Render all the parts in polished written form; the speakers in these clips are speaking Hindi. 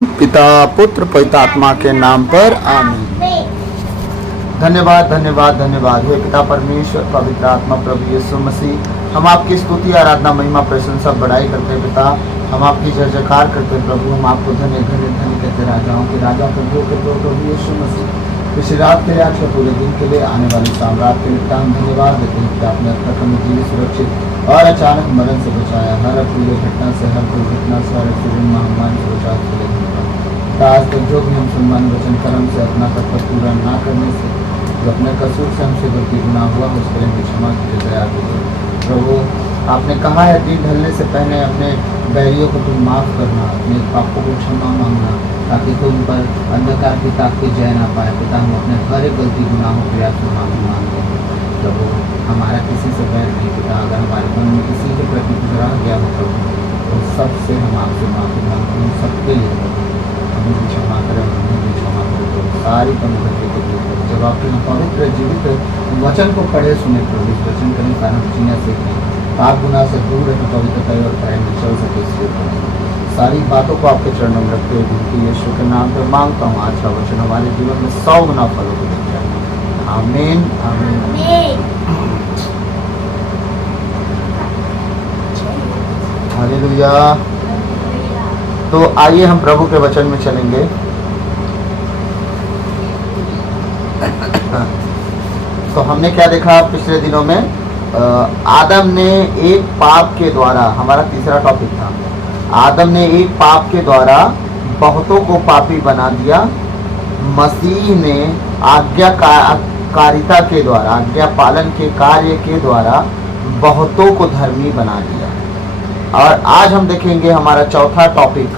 पिता पुत्र पवित्र आत्मा के नाम पर आमीन। धन्यवाद धन्यवाद धन्यवाद हे पिता परमेश्वर पवित्र आत्मा प्रभु यीशु मसीह, हम आपकी स्तुति आराधना महिमा प्रशंसा बढ़ाई करते हैं पिता। हम आपकी जय जयकार करते हैं प्रभु। हम आपको धन्य धन्य धन्य कहते राजाओं के राजा प्रभु के प्रभु यीशु मसीह। इस रात के लिए, आज के पूरे दिन के लिए, आने वाले साम्राज्य के लिए हम धन्यवाद देते हैं कि आपने अब तक हमें जीवित सुरक्षित और अचानक मरण से बचाया। हर अप्रिय घटना से, हर दुर्घटना से, हर एक्सीडेंट महामारी से बचा के लिए आज तक जो भी हम सम्मान वचन कर्म से अपना कर्तव्य पूरा ना करने से, जो अपने कसूर से हमसे गलती गुनाह हुआ उसके लिए हमें क्षमा कीजिए, दया कीजिए प्रभु। आपने कहा है दिन ढलने से पहले अपने बैरियों को तुम माफ़ करना, अपने पापों को क्षमा मांगना, ताकि तुम पर अंधकार की ताकत जय ना पाए। पिता हम अपने हर एक गलती गुनाहों के लिए माफी मांगते हैं प्रभु। हमारा किसी से बैर नहीं पिता, अगर हमारे मन में किसी के प्रति कुछ रह गया हो प्रभु, तो सबसे हम आपसे माफी मांगते हैं। सबके लिए हमें भी क्षमा करें, हमें भी क्षमा करें प्रभु। सारी कमजोरी के लिए जब आपके पवित्र जीवित वचन को पढ़े सुने प्रभु, इस वचन के कारण जीना सीखें, पाप गुनाह से दूर रहे, पवित्रता और प्रेम में चल सके। इसलिए सारी बातों को आपके चरणों में रखते हुए विनती यीशु के नाम पर मांगता हूँ। आज का वचन हमारे जीवन में 100 गुना फलों को देते हैं। आमीन आमीन हालेलुया। तो आइए हम प्रभु के वचन में चलेंगे। तो हमने क्या देखा पिछले दिनों में? आदम ने एक पाप के द्वारा, हमारा तीसरा टॉपिक था, आदम ने एक पाप के द्वारा बहुतों को पापी बना दिया। मसीह ने आज्ञाकारिता के द्वारा, आज्ञा पालन के कार्य के द्वारा बहुतों को धर्मी बना दिया। और आज हम देखेंगे हमारा चौथा टॉपिक,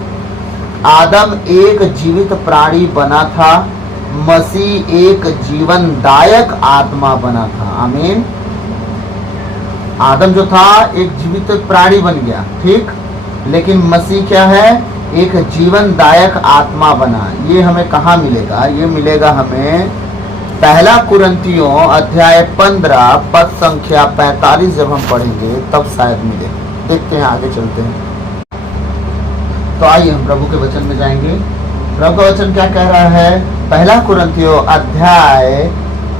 आदम एक जीवित प्राणी बना था, मसीह एक जीवनदायक आत्मा बना था। आमीन। आदम जो था एक जीवित प्राणी बन गया, ठीक, लेकिन मसीह क्या है? एक जीवनदायक आत्मा बना। ये हमें कहाँ मिलेगा? ये मिलेगा हमें पहला कुरिन्थियों अध्याय 15 पद संख्या 45 जब हम पढ़ेंगे तब शायद मिले। देखते हैं, आगे चलते हैं। तो आइए हम प्रभु के वचन में जाएंगे। प्रभु का वचन क्या कह रहा है? पहला कुरिन्थियों अध्याय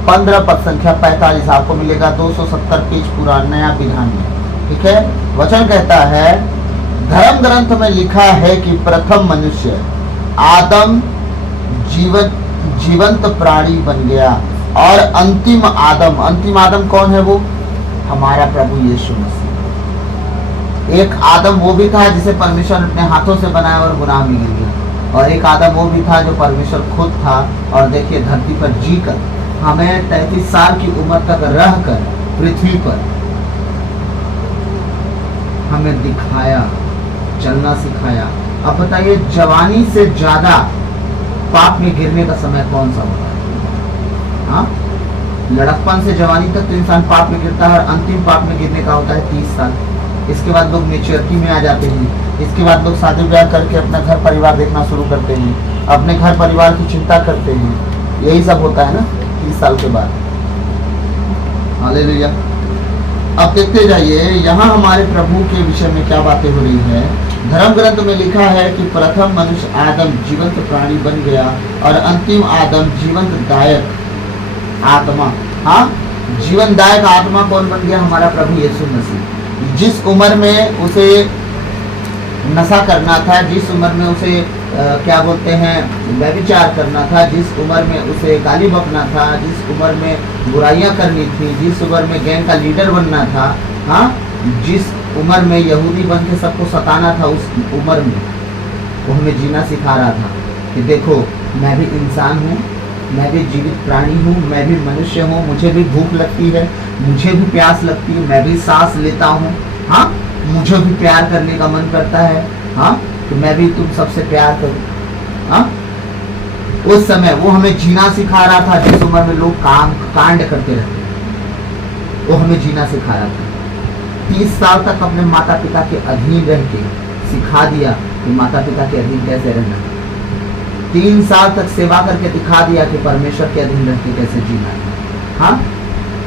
15 पद संख्या 45 आपको मिलेगा 270 पेज पूरा नया विधान में, ठीक है। वचन कहता है, धर्म ग्रंथ में लिखा है कि प्रथम मनुष्य आदम जीवंत प्राणी बन गया और अंतिम आदम कौन है? वो हमारा प्रभु यीशु मसीह। एक आदम वो भी था जिसे परमेश्वर ने अपने हाथों से बनाया और गुनाह में गिर गया, और एक आदम वो भी था जो परमेश्वर खुद था। और देखिए, धरती पर जीकर हमें 33 साल की उम्र तक रहकर पृथ्वी पर हमें दिखाया, चलना सिखाया। अब बताइए, जवानी से ज्यादा पाप में गिरने का समय कौन सा होता है? हाँ, लड़कपन से जवानी तक तो इंसान पाप में गिरता है, और अंतिम पाप में गिरने का होता है 30 साल। इसके बाद लोग मेच्योरिटी में आ जाते हैं। इसके बाद लोग शादी ब्याह करके अपना घर परिवार देखना शुरू करते हैं, अपने घर परिवार की चिंता करते हैं। यही सब होता है ना 30 साल के बाद। हालेलुया। अब देखते जाइए यहाँ हमारे प्रभु के विषय में क्या बातें हो रही है। धर्म ग्रंथ में लिखा है कि प्रथम मनुष्य आदम जीवंत प्राणी बन गया और अंतिम आदम जीवनदायक आत्मा। हाँ, जीवनदायक आत्मा कौन बन गया? हमारा प्रभु यीशु मसीह। जिस उम्र में उसे नशा करना था, जिस उम्र में उसे क्या बोलते हैं, व्यभिचार करना था, जिस उम्र में उसे गाली बकना था, जिस उम्र में बुराइयां करनी थी, जिस उम्र में गैंग का लीडर बनना था, हाँ, जिस उम्र में यहूदी बन के सबको सताना था, उस उम्र में वो हमें जीना सिखा रहा था कि देखो, मैं भी इंसान हूँ, मैं भी जीवित प्राणी हूँ, मैं भी मनुष्य हूँ, मुझे भी भूख लगती है, मुझे भी प्यास लगती है, मैं भी सांस लेता हूँ, हाँ, मुझे भी प्यार करने का मन करता है, हाँ, तो मैं भी तुम सबसे प्यार करूं। हाँ, उस समय वो हमें जीना सिखा रहा था। जिस उम्र में लोग कांड करते रहते, वो हमें जीना सिखा रहा था। 30 साल तक अपने माता पिता के अधीन रह के सिखा दिया कि माता पिता के अधीन कैसे रहना। 3 साल तक सेवा करके दिखा दिया कि परमेश्वर के अधीन रह के कैसे जीना है। हाँ,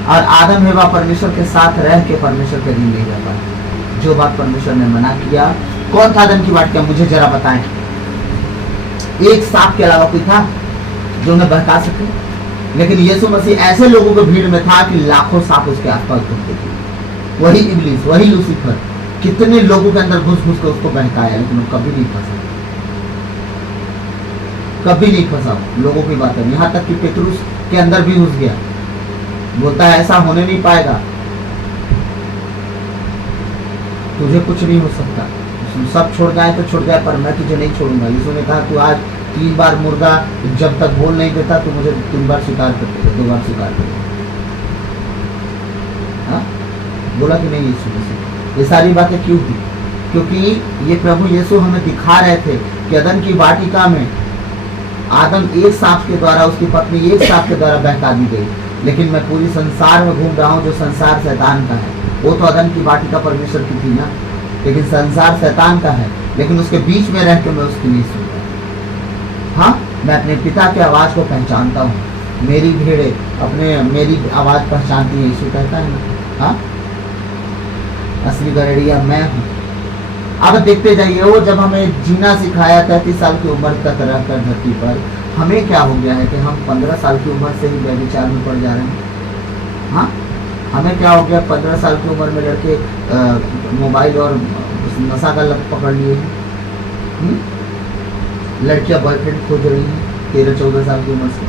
और आदम एवं परमेश्वर के साथ रह के परमेश्वर के अधीन नहीं रह पाया। जो बात परमेश्वर ने मना किया, कौन था आदम की बात? क्या मुझे जरा बताएं। एक सांप के अलावा कोई था जो उन्हें बहका सके? लेकिन यीशु मसीह ऐसे लोगों के भीड़ में था कि लाखों सांप उसके आसपास घूमते थे। वही इब्लीस, वही लूसीफर कितने लोगों के अंदर घुस घुस कर उसको बहकाया, लेकिन वो कभी नहीं फंसा, कभी नहीं फंसा। लोगों की बात है, यहाँ तक कि पेतरुस के अंदर भी घुस गया, बोलता है ऐसा होने नहीं पाएगा, तुझे कुछ नहीं हो सकता, सब छोड़ जाए तो छोड़ जाए पर मैं तुझे नहीं छोड़ूंगा। यीशु ने कहा तू आज 3 बार मुर्गा जब तक बोल नहीं देता तो मुझे 3 बार स्वीकार कर देगा, 2 बार स्वीकार कर देगा। हाँ? बोला कि नहीं यीशु मसीह। ये सारी बातें क्यों थी? क्योंकि ये प्रभु यीशु हमें दिखा रहे थे कि अदन की वाटिका में आदम एक सांप के द्वारा, उसकी पत्नी एक सांप के द्वारा बहका दी गई, लेकिन मैं पूरी संसार में घूम रहा हूँ जो संसार शैतान का है। वो तो अदन की वाटिका परमेश्वर की थी ना, लेकिन संसार शैतान का है, लेकिन उसके बीच में रह के मैं उसकी नहीं सुनता। हाँ, मैं अपने पिता की आवाज़ को पहचानता हूँ, मेरी भीड़े मेरी आवाज़ पहचानती है, यीशु कहता है ना। हाँ, असली गड़ेड़िया मैं हूँ। अब देखते जाइए, वो जब हमें जीना सिखाया 33 साल की उम्र तक रहकर धरती पर, हमें क्या हो गया है कि हम 15 साल की उम्र से ही व्यभिचार में पड़ जा रहे हैं। हाँ, हमें क्या हो गया, 15 साल की उम्र में लड़के मोबाइल और नशा का लत पकड़ लिए हैं। लड़कियां बॉयफ्रेंड खोज रही हैं 13-14 साल की उम्र से।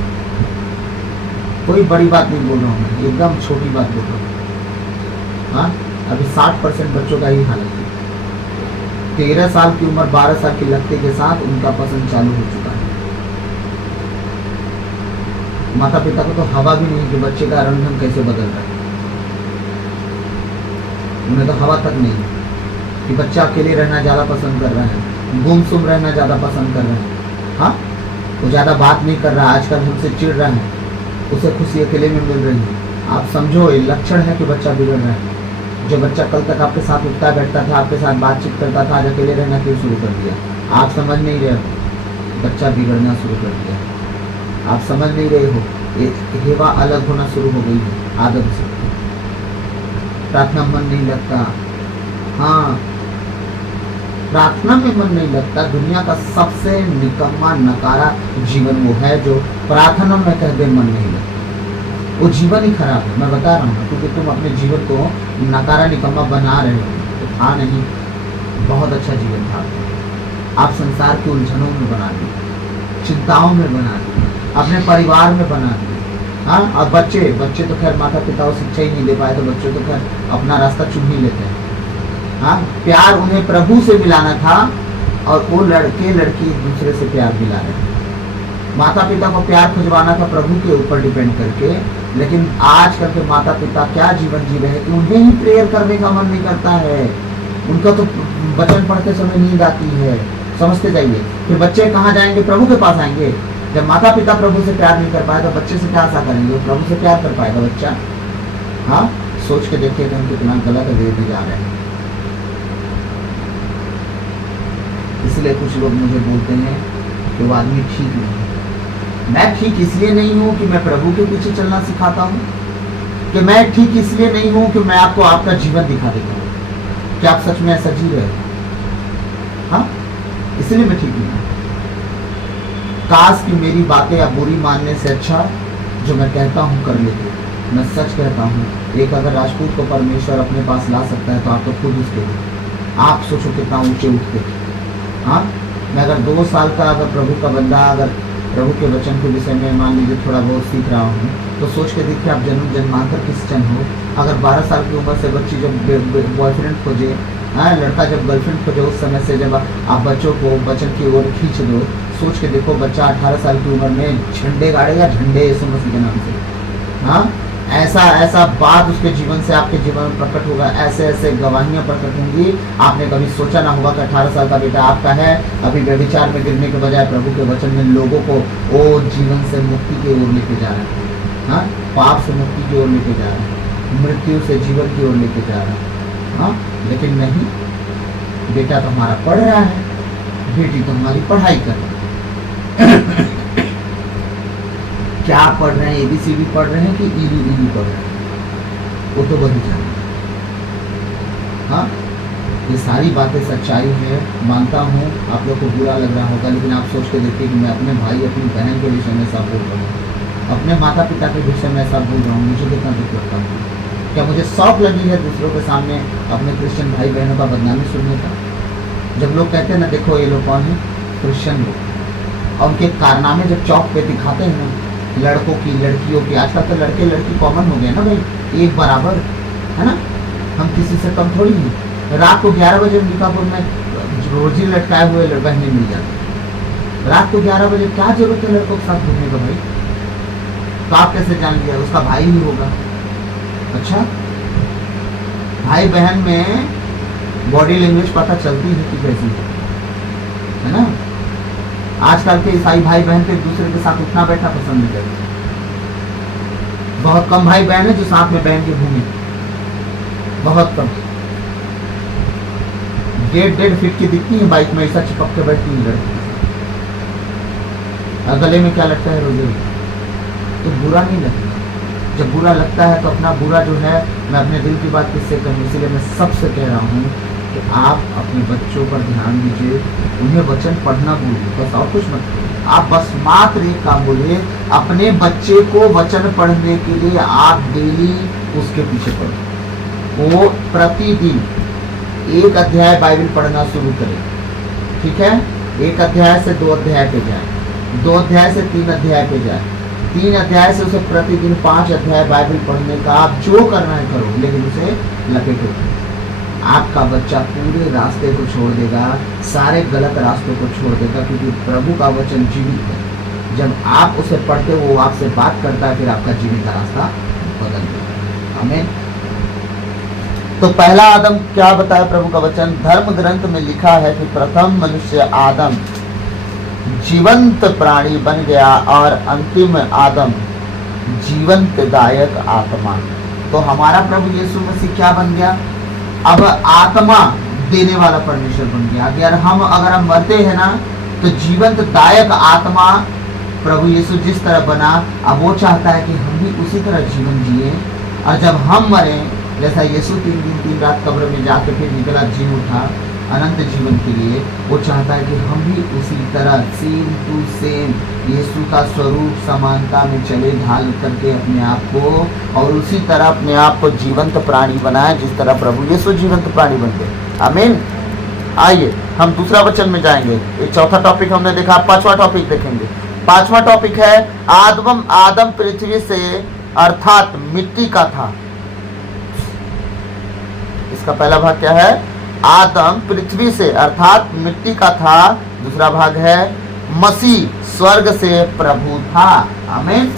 कोई बड़ी बात नहीं बोल रहा हूँ मैं, एकदम छोटी बात बोल रहा हूँ। हाँ, अभी 60% बच्चों का ही हालत है। 13 साल की उम्र 12 साल की लगते के साथ उनका पसंद चालू हो चुका है। माता पिता को तो हवा भी नहीं कि बच्चे का रंग ढंग कैसे बदल रहा है, उन्हें तो हवा तक नहीं कि बच्चा अकेले रहना ज़्यादा पसंद कर रहा है, गुमसुम रहना ज़्यादा पसंद कर रहा है। हाँ, वो ज़्यादा बात नहीं कर रहा, आजकल हमसे चिढ़ रहा है, उसे खुशी अकेले में मिल रही है। आप समझो ये लक्षण है कि बच्चा बिगड़ रहा है। जो बच्चा कल तक आपके साथ उठता बैठता था, आपके साथ बातचीत करता था, आज अकेले रहना क्यों शुरू कर दिया? आप समझ नहीं रहे हो, बच्चा बिगड़ना शुरू कर दिया। आप समझ नहीं रहे हो, ये हेवा अलग होना शुरू हो गई है आदम से। प्रार्थना मन नहीं लगता। हाँ, प्रार्थना में मन नहीं लगता। दुनिया का सबसे निकम्मा नकारा जीवन वो है जो प्रार्थना में कह दे मन नहीं लगता। वो जीवन ही खराब है, मैं बता रहा हूँ, क्योंकि तुम अपने जीवन को नकारा निकम्मा बना रहे हो। तो था नहीं, बहुत अच्छा जीवन था। आप संसार की उलझनों में बना दिए, चिंताओं में बना दिए, अपने परिवार में बना दिए। हाँ, अब बच्चे तो खैर माता पिता को शिक्षा ही नहीं दे पाए, तो बच्चे तो खैर अपना रास्ता चुन ही लेते हैं। हाँ, प्यार उन्हें प्रभु से मिलाना था और वो लड़के लड़की एक दूसरे से प्यार मिला रहे हैं। माता पिता को प्यार खुजवाना था प्रभु के ऊपर डिपेंड करके, लेकिन आजकल के माता पिता क्या जीवन जी रहे हैं कि उन्हें ही प्रेयर करने का मन नहीं करता है। उनका तो वचन पढ़ते समय नींद आती है। समझते जाइए, फिर बच्चे कहाँ जाएंगे? प्रभु के पास आएंगे। जब माता पिता प्रभु से प्यार नहीं कर पाए तो बच्चे से क्या आशा करेंगे? प्रभु से प्यार कर पाएगा बच्चा? हाँ, सोच के देखिए कि हम कितना गलत वे जा रहे हैं। इसलिए कुछ लोग मुझे बोलते हैं कि वो आदमी ठीक नहीं है। मैं ठीक इसलिए नहीं हूँ कि मैं प्रभु के पीछे चलना सिखाता हूँ, कि मैं ठीक इसलिए नहीं हूँ कि मैं आपको आपका जीवन दिखा देता हूँ कि आप सच में ऐसा जी रहे हो। हाँ, इसलिए मैं ठीक नहीं हूँ। काश कि मेरी बातें आप बुरी मानने से अच्छा जो मैं कहता हूँ कर लेते। मैं सच कहता हूँ, एक अगर राजपूत को परमेश्वर अपने पास ला सकता है तो आप तो खुद उसके लिए। आप सोचो कितना ऊंचे उठते। हाँ, मैं अगर 2 साल का अगर प्रभु का बंदा अगर प्रभु के वचन के विषय में मान लीजिए थोड़ा बहुत सीख रहा हूँ, तो सोच के देखिए आप जन्म जन्मांतर क्रिश्चियन हो। अगर 12 साल की उम्र से बच्ची जब बॉयफ्रेंड खोजे, हाँ, लड़का जब गर्लफ्रेंड खोजे, उस समय से जब आप बच्चों को वचन की ओर खींच दो, सोच के देखो बच्चा 18 साल की उम्र में झंडे गाड़ेगा, झंडे यीशु मसीह के नाम से। हाँ, ऐसा बात उसके जीवन से आपके जीवन में प्रकट होगा, ऐसे गवाहियां प्रकट होंगी। आपने कभी सोचा ना होगा कि 18 साल का बेटा आपका है, अभी व्यभिचार में गिरने के बजाय प्रभु के वचन में लोगों को वो जीवन से मुक्ति की ओर लेके जा रहा है। हाँ, पाप से मुक्ति की ओर लेके जा रहा है, मृत्यु से जीवन की ओर लेके जा रहा है। हाँ, लेकिन नहीं, बेटा तो हमारा पढ़ रहा है, बेटी तो हमारी पढ़ाई कर रही है। क्या पढ़ रहे हैं? ABCD पढ़ रहे हैं कि ईलू पढ़ रहे हैं? वो तो वही जाना। हाँ, ये सारी बातें सच्चाई है, मानता हूँ आप लोग को बुरा लग रहा होगा, लेकिन आप सोच के देखिए कि मैं अपने भाई अपनी बहन के विषय में ऐसा बोल रहा हूँ, अपने माता पिता के विषय में ऐसा बोल रहा हूँ, मुझे कितना दुख लगता है। क्या मुझे शौक लगी है दूसरों के सामने अपने क्रिश्चियन भाई बहनों का बदनामी सुनने का? जब लोग कहते हैं ना, देखो ये लोग कौन है, क्रिश्चियन लोग, और उनके कारनामे जब चौक पे दिखाते हैं ना, लड़कों की लड़कियों की, आजकल तो लड़के लड़की कॉमन हो गए ना भाई, एक बराबर है ना, हम किसी से कम थोड़ी हैं। रात को 11 बजे अंबिकापुर में रोजी लटकाए हुए बहनें मिल जाती, रात को 11 बजे क्या जरूरत है लड़कों के साथ घूमने का भाई? तो आप कैसे जान लिया उसका भाई ही होगा? अच्छा, भाई बहन में बॉडी लैंग्वेज पता चलती है कि कैसी है ना। आजकल के ईसाई भाई बहन के दूसरे के साथ उठना बैठना पसंद नहीं करते, बहुत कम भाई बहन है जो साथ में बहन के घूमे, बहुत कम। 1.5 फीट की दिखती है बाइक में, ऐसा चिपक के बैठती है लड़की, गले में क्या लगता है रोजे, तो बुरा नहीं लगता। जब बुरा लगता है तो अपना बुरा जो है, मैं अपने दिल की बात किससे कहूँ, इसलिए मैं सबसे कह रहा हूँ कि आप अपने बच्चों पर ध्यान दीजिए, उन्हें वचन पढ़ना बोलिए, बस और कुछ मत बोलिए। आप बस मात्र एक काम बोलिए, अपने बच्चे को वचन पढ़ने के लिए आप डेली उसके पीछे पढ़ो। वो प्रतिदिन 1 अध्याय बाइबल पढ़ना शुरू करें, ठीक है? 1 अध्याय से 2 अध्याय पे जाए, 2 अध्याय से 3 अध्याय पे जाए, 3 अध्याय से उसे प्रतिदिन 5 अध्याय बाइबल पढ़ने का आप जो करना है करो, लेकिन उसे लपेटो। आपका बच्चा पूरे रास्ते को छोड़ देगा, सारे गलत रास्तों को छोड़ देगा, क्योंकि प्रभु का वचन जीवित है। जब आप उसे पढ़ते हो, वो आपसे बात करता है, फिर आपका जीवन का रास्ता बदल देगा। आमीन। तो पहला आदम क्या बताया प्रभु का वचन? धर्म ग्रंथ में लिखा है कि प्रथम मनुष्य आदम जीवंत प्राणी बन गया और अंतिम आदम जीवंत दायक आत्मा। तो हमारा प्रभु यीशु मसीह क्या बन गया? अब आत्मा देने वाला परमेश्वर बन गया। अगर हम मरते हैं ना, तो जीवंत दायक आत्मा प्रभु यीशु जिस तरह बना, अब वो चाहता है कि हम भी उसी तरह जीवन जिए। और जब हम मरे, जैसा यीशु 3 दिन 3 रात कब्र में जाके फिर निकला, जी उठा अनंत जीवन के लिए, वो चाहता है कि हम भी उसी तरह सेम टू सेम यीशु का स्वरूप समानता में चले, ढाल करके अपने आप को, और उसी तरह अपने आप को जीवंत प्राणी बनाए जिस तरह प्रभु यीशु जीवंत प्राणी बन गए। आमीन। आइए हम दूसरा वचन में जाएंगे। एक चौथा टॉपिक हमने देखा, 5वां टॉपिक देखेंगे। 5वां टॉपिक है आदम पृथ्वी से अर्थात मिट्टी का था। इसका पहला भाग क्या है? आदम पृथ्वी से अर्थात मिट्टी का था। दूसरा भाग है मसीह स्वर्ग से प्रभु था। आमीन।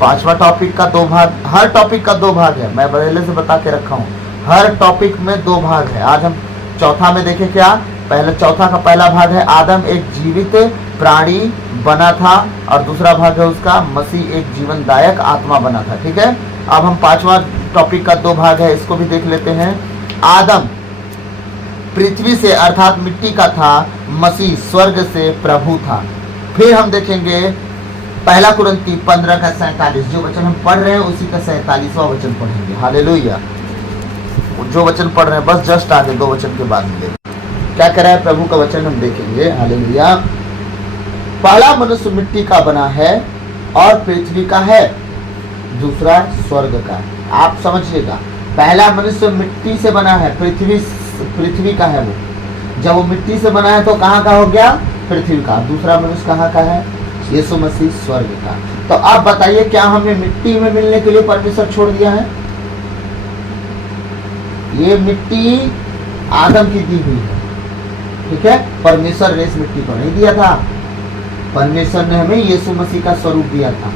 5वां टॉपिक का 2 भाग, हर टॉपिक का 2 भाग है, मैं पहले से बता के रखा हूं, हर टॉपिक में 2 भाग है। आज हम चौथा में देखें क्या? चौथा का पहला भाग है आदम एक जीवित प्राणी बना था, और दूसरा भाग है उसका मसीह एक जीवनदायक आत्मा बना था। ठीक है, अब हम 5वां टॉपिक का 2 भाग है, इसको भी देख लेते हैं। आदम पृथ्वी से अर्थात मिट्टी का था, मसीह स्वर्ग से प्रभु था। फिर हम देखेंगे 1 कुरिन्ती 15 का 47, जो वचन हम पढ़ रहे हैं उसी का 47वां वचन पढ़ेंगे। हालेलुया। जो वचन पढ़ रहे हैं बस जस्ट आगे 2 वचन के बाद मिलेगा। क्या कह रहा है प्रभु का वचन हम देखेंगे। हालेलुया। पहला मनुष्य मिट्टी का बना है और पृथ्वी का है, दूसरा स्वर्ग का है। आप समझिएगा, पहला मनुष्य मिट्टी से बना है, पृथ्वी का है वो। जब वो मिट्टी से बना है तो कहाँ का हो गया? पृथ्वी का। दूसरा मनुष्य कहाँ का है? यीशु मसीह स्वर्ग का। तो अब बताइए, क्या हमें मिट्टी में मिलने के लिए परमेश्वर छोड़ दिया है? ये मिट्टी आदम की दी हुई है, ठीक है। परमेश्वर ने इस मिट्टी को नहीं दिया था। परमेश्वर ने हमें यीशु मसीह का स्वरूप दिया था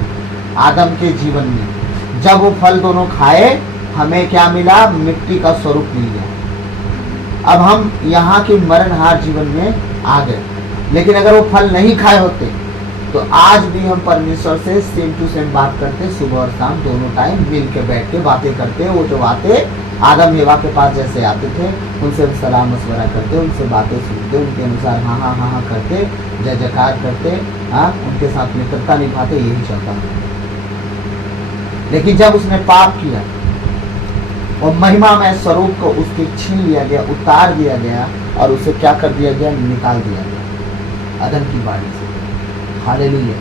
आदम के जीवन में। जब वो फल दोनों खाए, हमें क्या मिला? मिट्टी का स्वरूप मिल गया। अब हम यहाँ के मरणहार जीवन में आ गए, लेकिन अगर वो फल नहीं खाए होते तो आज भी हम परमेश्वर से सेम टू सेम बात करते, सुबह और शाम दोनों टाइम मिल के बैठ के बातें करते। वो जो बातें आदम हेवा के पास जैसे आते थे, उनसे सलाम मशवरा करते, उनसे बातें सुनते, उनके अनुसार हाँ हाँ हाँ हाँ करते, जय जयकार करते, हाँ उनके साथ मित्रता निभाते, यही चलता था। लेकिन जब उसने पाप किया, और महिमा में स्वरूप को उसके छीन लिया गया, उतार दिया गया और उसे क्या कर दिया गया, निकाल दिया गया अदम की बाड़ी से। हालेलुया,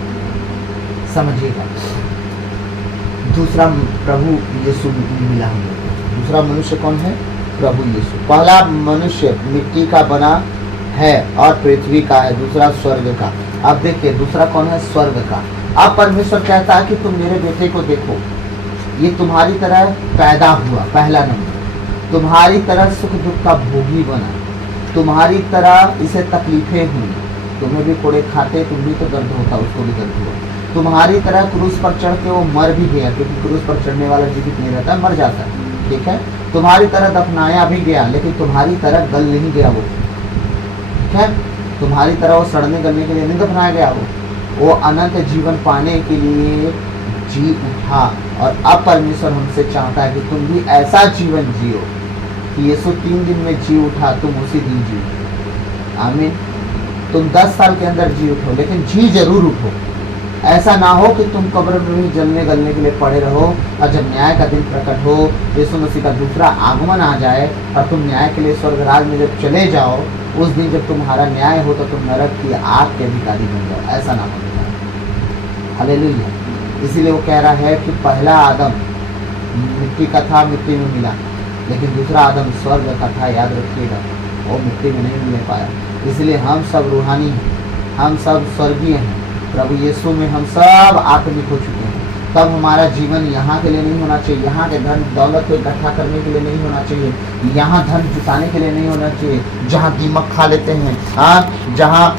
समझिएगा। दूसरा प्रभु यीशु मिला हमें। दूसरा मनुष्य कौन है? प्रभु यीशु। पहला मनुष्य मिट्टी का बना है और पृथ्वी का है, दूसरा स्वर्ग का। अब देखिए दूसरा कौन है? स्वर्ग का। अब परमेश्वर कहता है कि तुम मेरे बेटे को देखो, ये तुम्हारी तरह पैदा हुआ, पहला नंबर, तुम्हारी तरह सुख दुख का भोगी बना, तुम्हारी तरह इसे तकलीफें हुई, तुम्हें भी कोड़े खाते, तुम भी तो दर्द होता, उसको भी दर्द हुआ, तुम्हारी तरह क्रूस पर चढ़ के वो मर भी गया, क्योंकि क्रूस पर चढ़ने वाला जीवित नहीं रहता, मर जाता है, ठीक है। तुम्हारी तरह दफनाया भी गया, लेकिन तुम्हारी तरह गल नहीं गया वो, ठीक है। तुम्हारी तरह वो सड़ने गलने के लिए नहीं दफनाया गया, वो अनंत जीवन पाने के लिए जी उठा। और अब परमेश्वर हमसे चाहता है कि तुम भी ऐसा जीवन जियो कि यीशु 3 दिन में जी उठा, तुम उसी दिन जियो। आमीन। तुम 10 साल के अंदर जी उठो, लेकिन जी जरूर उठो। ऐसा ना हो कि तुम कब्र में भी जलने गलने के लिए पड़े रहो, और जब न्याय का दिन प्रकट हो, यीशु मसीह का दूसरा आगमन आ जाए और तुम न्याय के लिए स्वर्ग राज में जब चले जाओ, उस दिन जब तुम्हारा न्याय हो तो तुम नरक की आग के अधिकारी बन जाओ। ऐसा ना हो। हालेलुया। इसीलिए वो कह रहा है कि पहला आदम मिट्टी का था, मिट्टी में मिला, लेकिन दूसरा आदम स्वर्ग का था, याद रखिएगा, वो मिट्टी में नहीं मिल पाया। इसलिए हम सब रूहानी हैं, हम सब स्वर्गीय हैं, प्रभु यीशु में हम सब आत्मिक हो चुके हैं। तब हमारा जीवन यहाँ के लिए नहीं होना चाहिए, यहाँ के धन दौलत को इकट्ठा करने के लिए नहीं होना चाहिए, यहाँ धन जुटाने के लिए नहीं होना चाहिए, जहाँ दीमक खा लेते हैं, जहाँ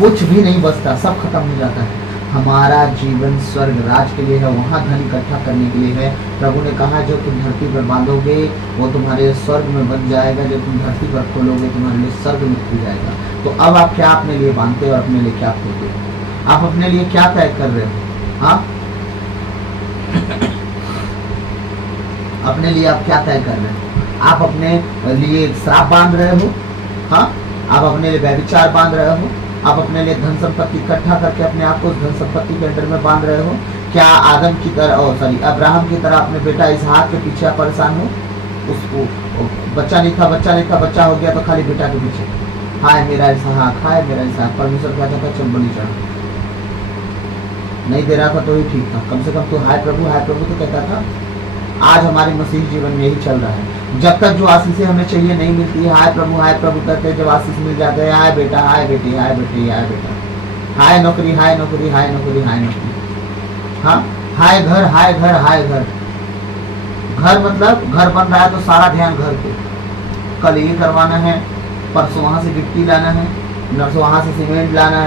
कुछ भी नहीं बचता, सब खत्म हो जाता है। हमारा जीवन स्वर्ग राज के लिए है, वहाँ धन इकट्ठा करने के लिए है। प्रभु ने कहा जो तुम धरती पर बांधोगे वो तुम्हारे स्वर्ग में बन जाएगा, जो तुम धरती पर खोलोगे तुम्हारे लिए स्वर्ग में खुल जाएगा। तो अब आप क्या अपने लिए बांधते हो और अपने लिए क्या खोलते हो? आप अपने लिए क्या तय कर रहे हो? हाँ, अपने लिए आप क्या तय कर रहे हो? आप अपने लिए श्राप बांध रहे हो? हाँ, आप अपने लिए व्यभिचार बांध रहे हो? आप अपने लिए धन संपत्ति इकट्ठा करके अपने आप को धन संपत्ति के अंडर में बांध रहे हो? क्या आदम की तरह अब्राहम की तरह अपने बेटा इसहाक के पीछे परेशान हो? उसको बच्चा नहीं था, बच्चा हो गया तो खाली बेटा के पीछे, हाय मेरा इसहाक, हाय मेरा इसहाक। परमेश्वर क्या कहता, चल बलि चढ़ा। नहीं दे रहा था तो ही ठीक था, कम से कम तो हाय प्रभु तो कहता था। आज हमारे मसीह जीवन में यही चल रहा है। जब तक जो आशीषें हमें चाहिए नहीं मिलती है, हाय प्रभु करते, जब आशीष मिल जाते हैं, हाय बेटा, हाय बेटी, हाय बेटी, हाय बेटा, हाय नौकरी, हाय नौकरी, हाय नौकरी, हाय नौकरी, हाँ, हाय घर, हाय घर, हाय घर। घर मतलब घर बन रहा है तो सारा ध्यान घर पे, कल ये करवाना है, परसों वहां से गिट्टी लाना है, नरसों वहां से सीमेंट लाना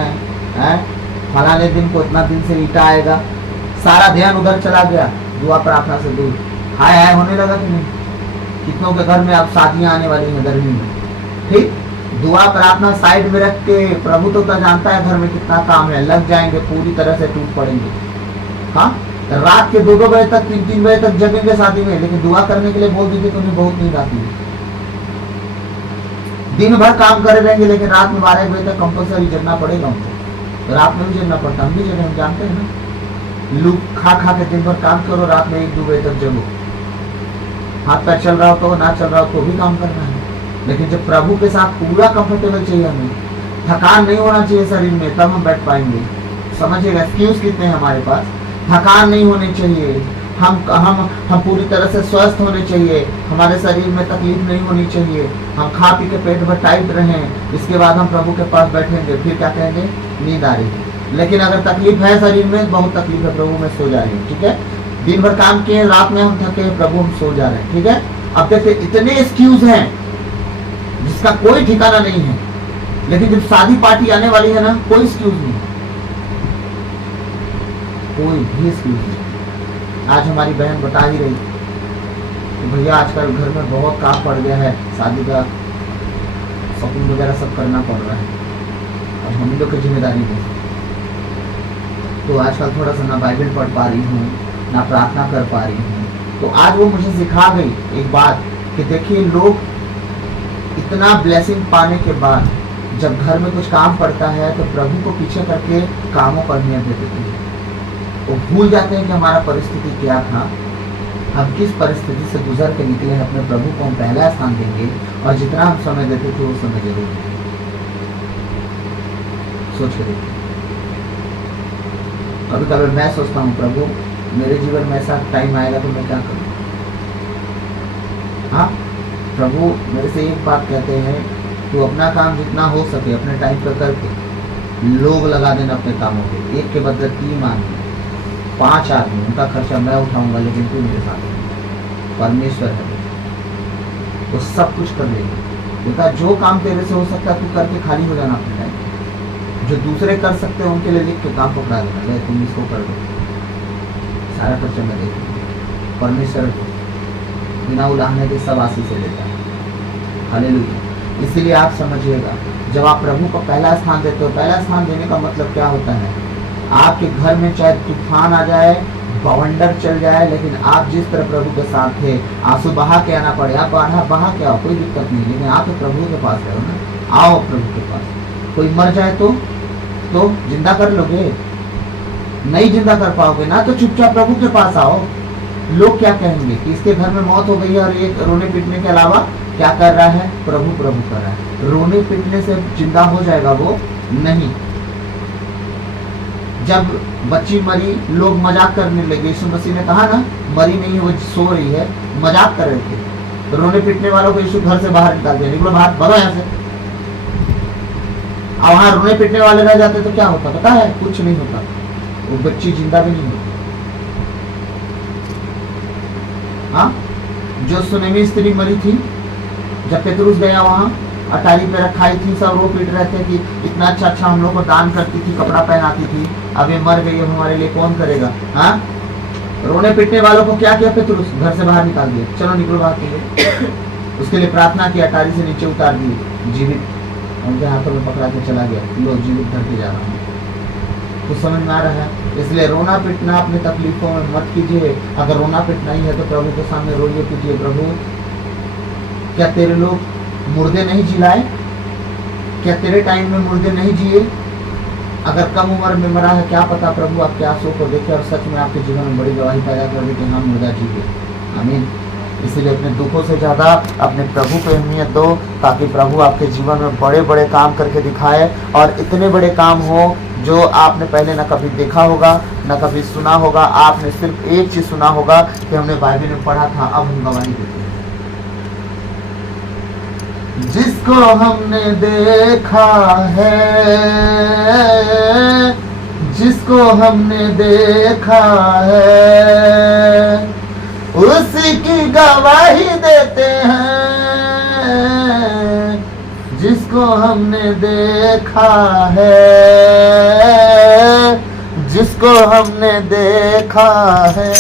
है, फलाने दिन को इतना दिन से ईटा आएगा, सारा ध्यान उधर चला गया, दुआ प्रार्थना से दूर। हाय हाय होने लगा कि नहीं? कितनों के घर में अब शादियां आने वाली हैं गर्मी में, ठीक, दुआ प्रार्थना साइड में रख के, प्रभु तो जानता है घर में कितना काम है, लग जाएंगे, पूरी तरह से टूट पड़ेंगे। हाँ, रात के 2-2 बजे तक, 3-3 बजे तक जगेंगे शादी में, लेकिन दुआ करने के लिए बोल दीजिए तो उन्हें बहुत नींद आती है। दिन भर काम करे रहेंगे, लेकिन रात में 12 बजे तक कंपल्सरी जगना पड़ेगा उनको। रात में भी जगना पड़ता, हम भी जगह, हम जानते हैं ना। लूप खा के दिन भर काम करो, रात में 1-2 बजे तक जगो, हाथ पैर चल रहा हो तो, ना चल रहा हो तो भी काम करना है। लेकिन जब प्रभु के साथ पूरा कंफर्टेबल चाहिए हमें, थकान नहीं होना चाहिए शरीर में, तब हम बैठ पाएंगे। समझिएगा, एक्सक्यूज कितने हैं हमारे पास। थकान नहीं होनी चाहिए, हम पूरी तरह से स्वस्थ होने चाहिए, हमारे शरीर में तकलीफ नहीं होनी चाहिए, हम खा पी के पेट भर टाइट रहें, इसके बाद हम प्रभु के पास बैठेंगे, फिर क्या कहेंगे, नींद आ रही है। लेकिन अगर तकलीफ है शरीर में, बहुत तकलीफ है, प्रभु में सो जा रहे हैं, ठीक है, दिन भर काम किए, रात में हम थके, प्रभु हम सो जा रहे हैं, ठीक है। अब देखते इतने एक्सक्यूज हैं जिसका कोई ठिकाना नहीं है, लेकिन जब शादी पार्टी आने वाली है ना, कोई एक्सक्यूज नहीं, कोई भी एक्सक्यूज नहीं। आज हमारी बहन बता ही रही कि भैया आजकल घर में बहुत काम पड़ गया है, शादी का शॉपिंग वगैरह सब करना पड़ रहा है, अब हम लोग की जिम्मेदारी नहीं, तो आजकल थोड़ा सा ना बाइबल पढ़ पा रही हूँ, ना प्रार्थना कर पा रही हूँ। तो आज वो मुझे सिखा गई एक बात कि देखिए, लोग इतना ब्लेसिंग पाने के बाद जब घर में कुछ काम पड़ता है तो प्रभु को पीछे करके कामों पर नियम दे देती है। वो भूल जाते हैं कि हमारा परिस्थिति क्या था, हम किस परिस्थिति से गुजर के निकले हैं, अपने प्रभु को हम पहला स्थान देंगे और जितना हम समय देते थे वो समय जरूर देंगे। सोच के देखिए। कभी कभी मैं सोचता हूँ प्रभु मेरे जीवन में ऐसा टाइम आएगा तो मैं क्या करूँ। हाँ, प्रभु मेरे से एक बात कहते हैं, तू अपना काम जितना हो सके अपने टाइम पर करके लोग लगा देना अपने कामों पे, एक के बदले 3 आदमी 5 आदमी, उनका खर्चा मैं उठाऊंगा, लेकिन तू मेरे साथ है। परमेश्वर है वो सब कुछ कर लेगा। बेटा जो काम तेरे से हो सकता है तू करके खाली हो जाना अपने टाइम। जो दूसरे कर सकते हैं उनके लिए लिख के काम पकड़ा देना, भाई तुम इसको कर दो, सारा खर्चा मैं दे दूंगा। परमेश्वर बिना उलाहने के सब आशीष से लेता है। हालेलुया। इसीलिए आप समझिएगा, जब आप प्रभु को पहला स्थान देते हो, पहला स्थान देने का मतलब क्या होता है, आपके घर में चाहे तूफान आ जाए, बवंडर चल जाए, लेकिन आप जिस तरह प्रभु के साथ थे, आंसू बहा के आना पड़े, आप बहा के आओ, कोई दिक्कत नहीं, लेकिन आप तो प्रभु के पास रहो ना, आओ प्रभु के पास। कोई मर जाए तो जिंदा कर लोगे, नहीं जिंदा कर पाओगे ना, तो चुपचाप प्रभु के पास आओ। लोग क्या कहेंगे कि इसके घर में मौत हो गई है और ये रोने पीटने के अलावा क्या कर रहा है, प्रभु प्रभु कर रहा है। रोने पीटने से जिंदा हो जाएगा वो नहीं। जब बच्ची मरी लोग मजाक करने लगे, यीशु मसीह ने कहा ना मरी नहीं है वो सो रही है, मजाक कर रहे थे। रोने पीटने वालों को यीशु घर से बाहर निकाल दिया, निकलो बाहर, भगो यहाँ से। अब वहां रोने पीटने वाले रह जाते तो क्या होता पता है, कुछ नहीं होता, वो बच्ची जिंदा भी नहीं होती। हाँ, जो सुनेमी स्त्री मरी थी, जब पेतरुस गया वहां अटारी पे रखाई थी, सब रो पीट रहे थे कि इतना अच्छा हम लोग को दान करती थी, कपड़ा पहनाती थी, अब ये मर गई, हमारे लिए कौन करेगा। हाँ, रोने पीटने वालों को क्या किया पेतरुस, घर से बाहर निकाल दिया, चलो निकलो बाहर के। उसके लिए प्रार्थना की, अटारी से नीचे उतार दिए, जीवित उनके हाथों में पकड़ा के चला गया, लो जीवित घर के जा रहा हूँ। कुछ समझ में आ रहा है। इसलिए रोना पिटना अपने तकलीफों में मत कीजिए। अगर रोना पिटना ही है तो प्रभु के सामने रोइए, कीजिए, प्रभु क्या तेरे लोग मुर्दे नहीं जिलाए, क्या तेरे टाइम में मुर्दे नहीं जिए। अगर कम उम्र में मरा है, क्या पता प्रभु आपके आंसू को देखे और सच में आपके जीवन में बड़ी गवाही पैदा कर दे कि हाँ मुर्दा जी गए। आमीन। इसीलिए अपने दुखों से ज़्यादा अपने प्रभु को अहमियत दो, ताकि प्रभु आपके जीवन में बड़े बड़े काम करके दिखाए, और इतने बड़े काम हो जो आपने पहले ना कभी देखा होगा ना कभी सुना होगा। आपने सिर्फ एक चीज़ सुना होगा कि हमने बाइबल में पढ़ा था, अब हम गवाही देते हैं। जिसको हमने देखा है, जिसको हमने देखा है, उसी की गवाही देते हैं। जिसको हमने देखा है, जिसको हमने देखा है,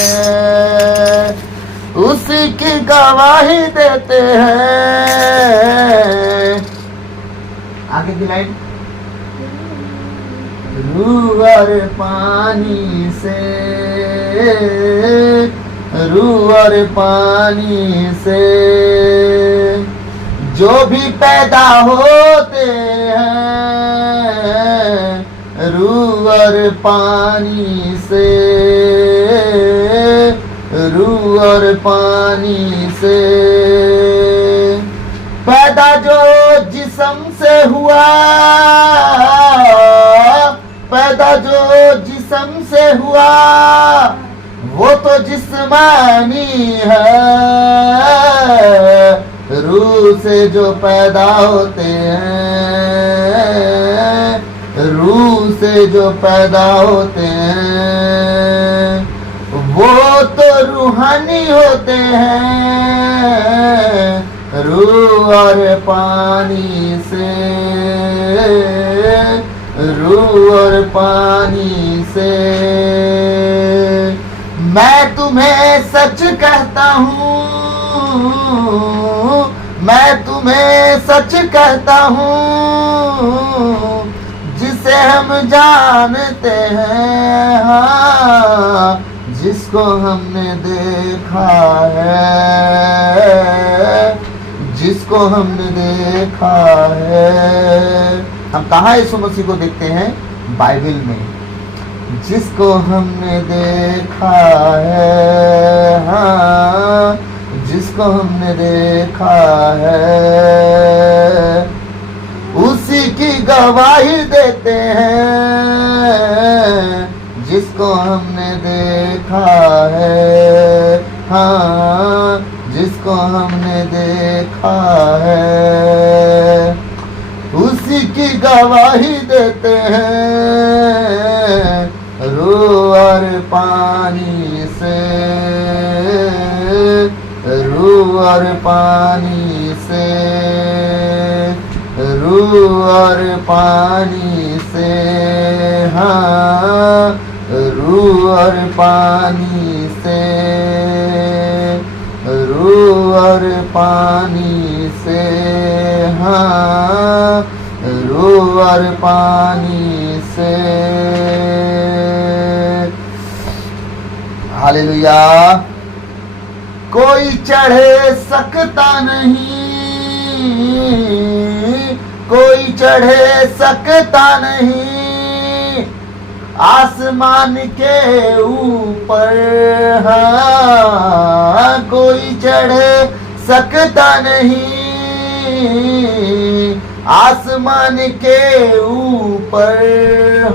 उसी की गवाही देते हैं। आगे की लाइन, रूह और पानी से, रूह और पानी से जो भी पैदा होते हैं, रूह और पानी से, रूह और पानी से पैदा जो जिस्म से हुआ, पैदा जो जिस्म से हुआ, वो तो जिस्मानी है। रूह से जो पैदा होते हैं, रूह से जो पैदा होते हैं, वो तो रूहानी होते हैं। रूह और पानी से, रूह और पानी से मैं तुम्हें सच कहता हूँ, मैं तुम्हें सच कहता हूँ, जिसे हम जानते हैं, हाँ, जिसको हमने देखा है, जिसको हमने देखा है। हम कहाँ यीशु मसीह को देखते हैं? बाइबल में। जिसको हमने देखा है, हाँ, जिसको हमने देखा है, उसी की गवाही देते हैं। जिसको हमने देखा है, हाँ, जिसको हमने देखा है, उसी की गवाही देते हैं। रूह और पानी से, रूह और पानी से, रूह और पानी से, हाँ, रूह और पानी से, रूह और पानी से, हाँ, रूह और पानी से। हालेलुया। कोई चढ़े सकता नहीं, कोई चढ़े सकता नहीं आसमान के ऊपर, हाँ, कोई चढ़ सकता नहीं आसमान के ऊपर,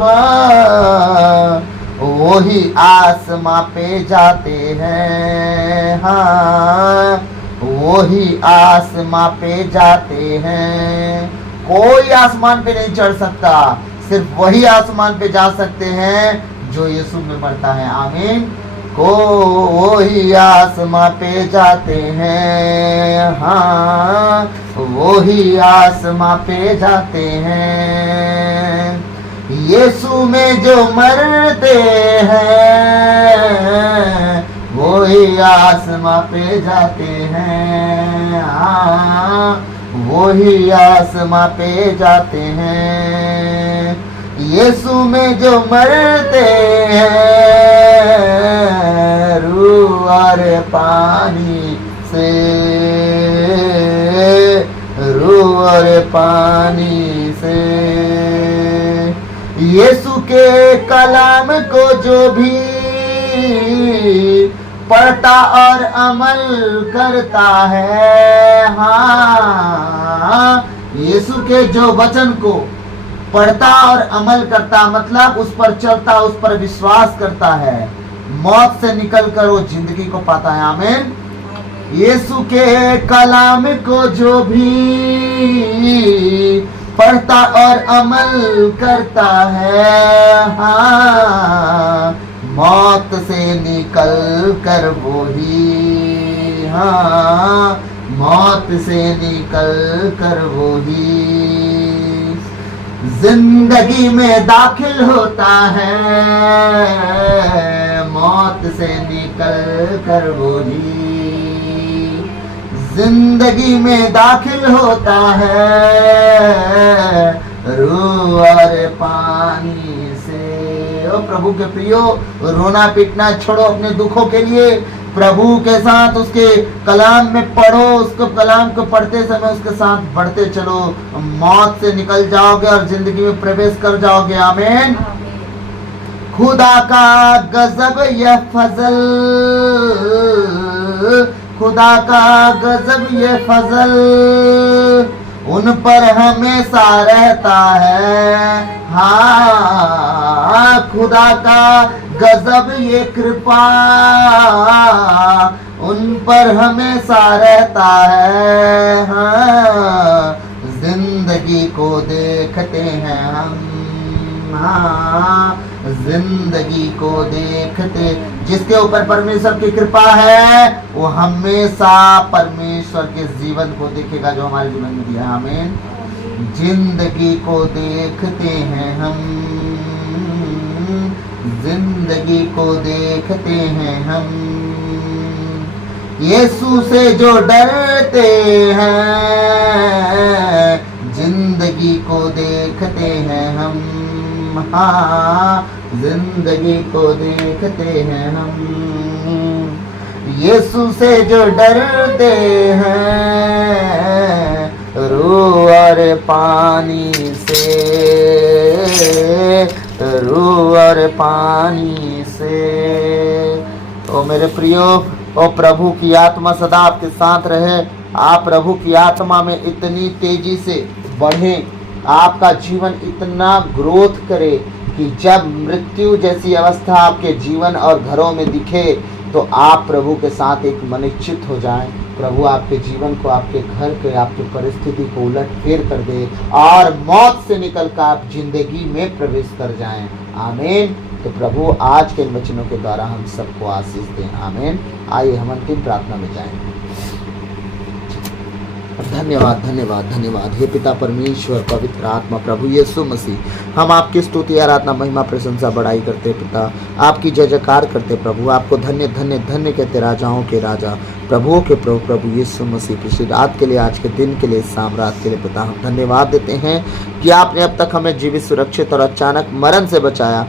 हाँ, वही आसमां पे जाते हैं, हाँ, वही आसमां पे जाते हैं। कोई आसमान पे नहीं चढ़ सकता, सिर्फ वही आसमान पे जा सकते हैं जो यीशु में मरता है। आमीन। को वही आसमां पे जाते हैं, हाँ, वही आसमां पे जाते हैं। यीशु में जो मरते हैं वही आसमां पे जाते हैं, हाँ, वही आसमां पे जाते हैं। यीशु में जो मरते हैं रूह और पानी से, रूह और पानी से। यीशु के कलाम को जो भी पढ़ता और अमल करता है, हाँ, यीशु के जो वचन को पढ़ता और अमल करता, मतलब उस पर चलता, उस पर विश्वास करता है, मौत से निकलकर वो जिंदगी को पाता है। आमीन। यीशु के कलाम को जो भी पढ़ता और अमल करता है, हाँ, मौत से निकल कर वो ही, हाँ, मौत से निकल कर वो ही जिंदगी में दाखिल होता है, मौत से निकल कर वो ही जिंदगी में दाखिल होता है, रूह और पानी से। ओ प्रभु के प्रियो, रोना पीटना छोड़ो अपने दुखों के लिए, प्रभु के साथ उसके कलाम में पढ़ो, उसको कलाम को पढ़ते समय उसके साथ बढ़ते चलो, मौत से निकल जाओगे और जिंदगी में प्रवेश कर जाओगे। आमीन। खुदा का गजब यह फजल, खुदा का गजब ये फजल उन पर हमेशा रहता है, हाँ, खुदा का गजब ये कृपा उन पर हमेशा रहता है, हाँ, जिंदगी को देखते हैं हम, हाँ, जिंदगी को देखते, जिसके ऊपर परमेश्वर की कृपा है वो हमेशा परमेश्वर के जीवन को देखेगा जो हमारे जीवन में दिया है। आमीन। जिंदगी को देखते हैं हम, जिंदगी को देखते हैं हम, यीशु से जो डरते हैं जिंदगी को देखते हैं हम, हाँ, जिंदगी को देखते हैं हम, यीशु से जो डरते हैं रूह और पानी से, रूह और भरे पानी से। ओ मेरे प्रियो, ओ प्रभु की आत्मा सदा आपके साथ रहे। आप प्रभु की आत्मा में इतनी तेजी से बढ़े, आपका जीवन इतना ग्रोथ करे कि जब मृत्यु जैसी अवस्था आपके जीवन और घरों में दिखे तो आप प्रभु के साथ एक मनिश्चित हो जाएं। प्रभु आपके जीवन को, आपके घर के, आपकी परिस्थिति को उलट फेर कर दे और मौत से निकलकर आप जिंदगी में प्रवेश कर जाएं। आमीन। तो प्रभु आज के इन वचनों के द्वारा हम सबको आशीष दें। आमीन। आइए हम अंतिम प्रार्थना में जाएं। धन्यवाद धन्यवाद धन्यवाद हे पिता परमेश्वर, पवित्र आत्मा, प्रभु यीशु मसीह, हम आपकी स्तुति, आराधना, महिमा, प्रशंसा, बड़ाई करते पिता, आपकी जय जयकार करते प्रभु। आपको धन्य धन्य धन्य कहते, राजाओं के राजा, प्रभुओं के प्रभु, प्रभु यीशु मसीह। पिछली रात के लिए, आज के दिन के लिए, शाम रात के लिए पिता हम धन्यवाद देते हैं कि आपने अब तक हमें जीवित, सुरक्षित और अचानक मरण से बचाया।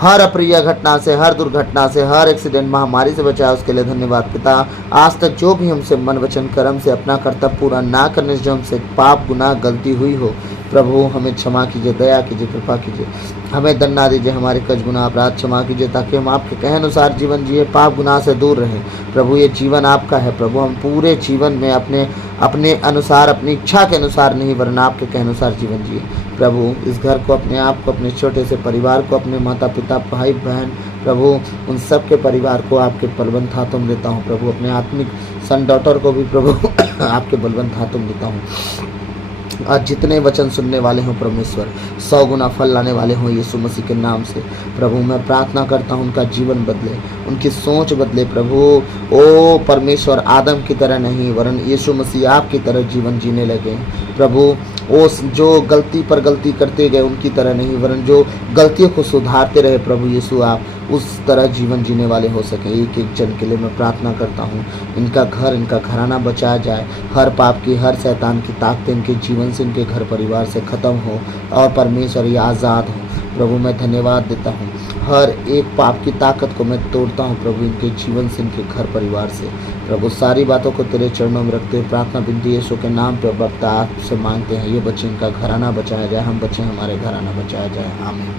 हर अप्रिय घटना से, हर दुर्घटना से, हर एक्सीडेंट, महामारी से बचाया, उसके लिए धन्यवाद पिता। आज तक जो भी हमसे मन वचन कर्म से अपना कर्तव्य पूरा ना करने से जो हमसे पाप गुनाह गलती हुई हो, प्रभु हमें क्षमा कीजिए, दया कीजिए, कृपा कीजिए, हमें दंड ना दीजिए, हमारे कच गुनाह अपराध क्षमा कीजिए, ताकि हम आपके कहे अनुसार जीवन जिए, पाप गुनाह से दूर रहें। प्रभु ये जीवन आपका है प्रभु, हम पूरे जीवन में अपने अनुसार, अपनी इच्छा के अनुसार नहीं, वरना आपके कहे अनुसार जीवन जिए। प्रभु इस घर को, अपने आप को, अपने छोटे से परिवार को, अपने माता पिता, भाई बहन, प्रभु उन सब के परिवार को आपके बलवंत हाथों में देता हूँ। प्रभु अपने आत्मिक सन डॉटर को भी प्रभु आपके बलवंत हाथों में देता हूँ। आज जितने वचन सुनने वाले हों परमेश्वर, 100 गुना फल लाने वाले हों यीशु मसीह के नाम से। प्रभु मैं प्रार्थना करता हूं उनका जीवन बदले, उनकी सोच बदले प्रभु। ओ परमेश्वर, आदम की तरह नहीं वरन यीशु मसीह आपकी तरह जीवन जीने लगे प्रभु। उस जो गलती पर गलती करते गए उनकी तरह नहीं, वरन जो गलतियों को सुधारते रहे प्रभु यीशु, आप उस तरह जीवन जीने वाले हो सके। एक एक जन के लिए मैं प्रार्थना करता हूँ, इनका घर, इनका घराना बचाया जाए, हर पाप की, हर शैतान की ताकतें इनके जीवन से, इनके घर परिवार से खत्म हो और परमेश्वर ये आज़ाद हो। प्रभु मैं धन्यवाद देता हूँ, हर एक पाप की ताकत को मैं तोड़ता हूँ प्रभु, इनके जीवन से, इनके घर परिवार से। प्रभु सारी बातों को तेरे चरणों में रखते हुए प्रार्थना बिनती यीशु के नाम पे बता आपसे मांगते हैं। ये बच्चे, इनका घराना बचाया जाए, हम बच्चे, हमारे घराना बचाया जाए। आमीन।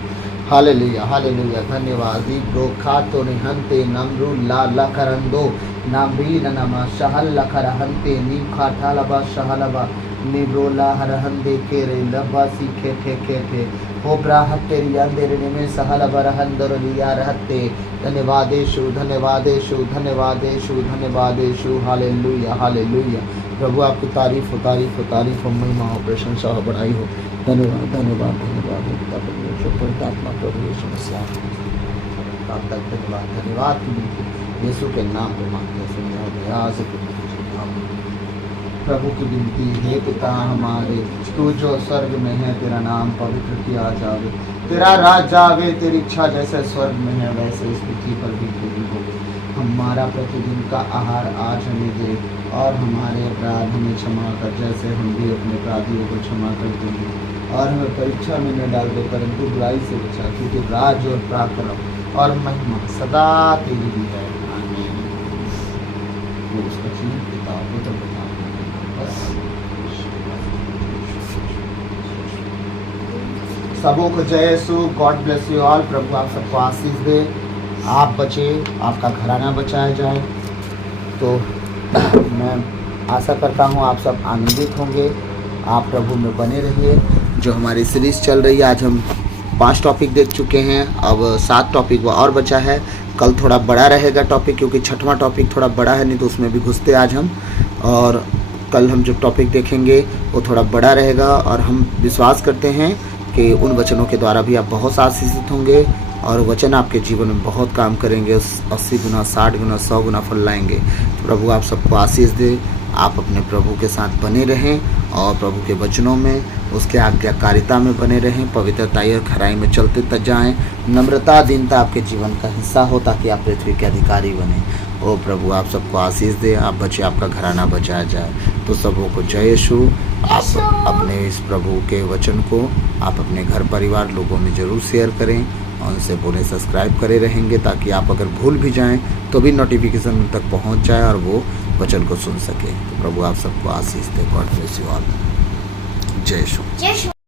Hallelujah hallelujah. धन्यवाद। दीप्रो खातो निहंते नमरू ला लखरंदो नाम्री ननमा शहल लखरहंते नीम खाठा लबा शहलबा निब्रोला हरहंदे केरे लबा सीखे थे थे हो ब्राहते रियांदे में सहल बरहंदर लिया रहते। धन्यवादेशु धन्यवादेशु धन्यवादेशु धन्यवादेशु। Hallelujah hallelujah. प्रभु आपकी तारीफ हो, तारीफ हो, तारीफ हो, महिमा हो, प्रशंसा हो, बड़ाई हो। धन्यवाद धन्यवाद धन्यवाद पिता परमेश्वर, पवित्र आत्मा प्रभु यीशु मसीह, आप तक धन्यवाद धन्यवाद की विनती यीशु के नाम पे मांगते हैं। प्रभु की विनती, हे पिता हमारे, तू जो स्वर्ग में है, तेरा नाम पवित्र किया जावे, तेरा राज आवे, तेरी इच्छा जैसे स्वर्ग में है वैसे इस पृथ्वी पर भी पूरी हो। हमारा प्रतिदिन का आहार आज हमें दे और हमारे अपराध हमें क्षमा कर, जैसे हम भी अपने अपराधियों को क्षमा करते हैं, और हमें परीक्षा में न डाल दे परंतु बुराई से बचा, क्योंकि राज और पराक्रम और महिमा सदा तेरी ही है। आमीन। वो उसका जीवन पिता पुत्र सबों को जय Yeshu. God bless you all. प्रभु आप सबको आशीष दे, आप बचे, आपका घराना बचाया जाए। तो मैं आशा करता हूँ आप सब आनंदित होंगे, आप प्रभु में बने रहिए। जो हमारी सीरीज़ चल रही है, आज हम 5 टॉपिक देख चुके हैं, अब 7 टॉपिक वो और बचा है। कल थोड़ा बड़ा रहेगा टॉपिक, क्योंकि 6वां टॉपिक थोड़ा बड़ा है, नहीं तो उसमें भी घुसते आज हम। और कल हम जो टॉपिक देखेंगे वो थोड़ा बड़ा रहेगा, और हम विश्वास करते हैं कि उन वचनों के द्वारा भी आप बहुत आशीषित होंगे और वचन आपके जीवन में बहुत काम करेंगे, 80 गुना, 60 गुना, 100 गुना फल लाएंगे। तो प्रभु आप सबको आशीष दे, आप अपने प्रभु के साथ बने रहें और प्रभु के वचनों में, उसके आज्ञाकारिता में बने रहें, पवित्रताई और खराई में चलते तक जाएँ। नम्रता, दीनता आपके जीवन का हिस्सा हो, ताकि आप पृथ्वी के अधिकारी बने। ओ प्रभु आप सबको आशीष दे, आप बचे, आपका घराना बचाया जाए। तो सबों को जय यीशु। आप अपने इस प्रभु के वचन को आप अपने घर परिवार लोगों में ज़रूर शेयर करें और उनसे बोले सब्सक्राइब करे रहेंगे, ताकि आप अगर भूल भी जाएं तो भी नोटिफिकेशन उन तक पहुंच जाए और वो वचन को सुन सके। तो प्रभु आप सबको आशीष दे। God bless you all. जय यीशु।